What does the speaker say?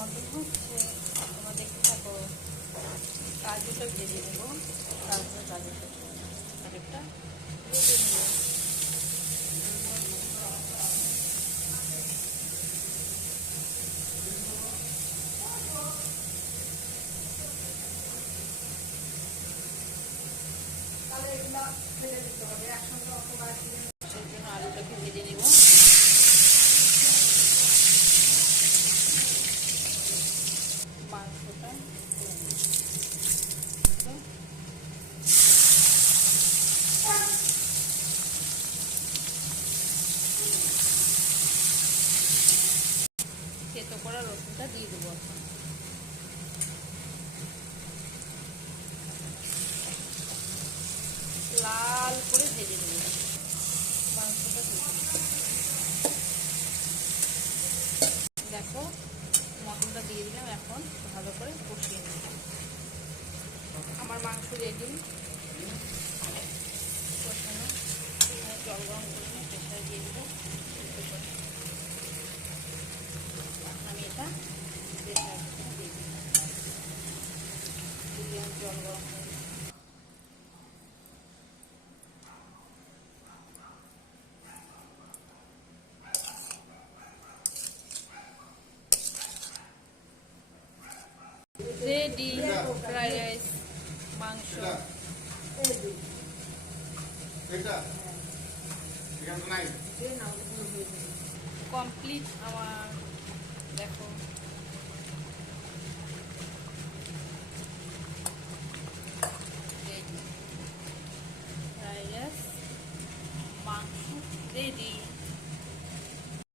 Mutton হচ্ছে, তোমরা দেখতে থাকো। কাজুটা ভেজে নেবো, তারপরে কাজুটা আরেকটা ভেজে নেবো। সেই জন্য আলুটাকে ভেজে নেব। মাংসটা থেতো করা রসুনটা দিয়ে দেবো। লাল করে ভেজে নেব মাংসটা। দেখো মটনটা দিয়ে দিলাম, এখন ভালো করে কষিয়ে নেব। আমার মাংস রেডি কষানো। জল গরম করে নিয়ে প্রেশারে দিয়ে দেবো। আমি এটা প্রেশার দিয়ে দিলাম, জল গরম করে রেডি ফ্রাইড রাইস মাংস কমপ্লিট আমার। দেখো রেডি ফ্রাইড রাইস মাংস রেডি।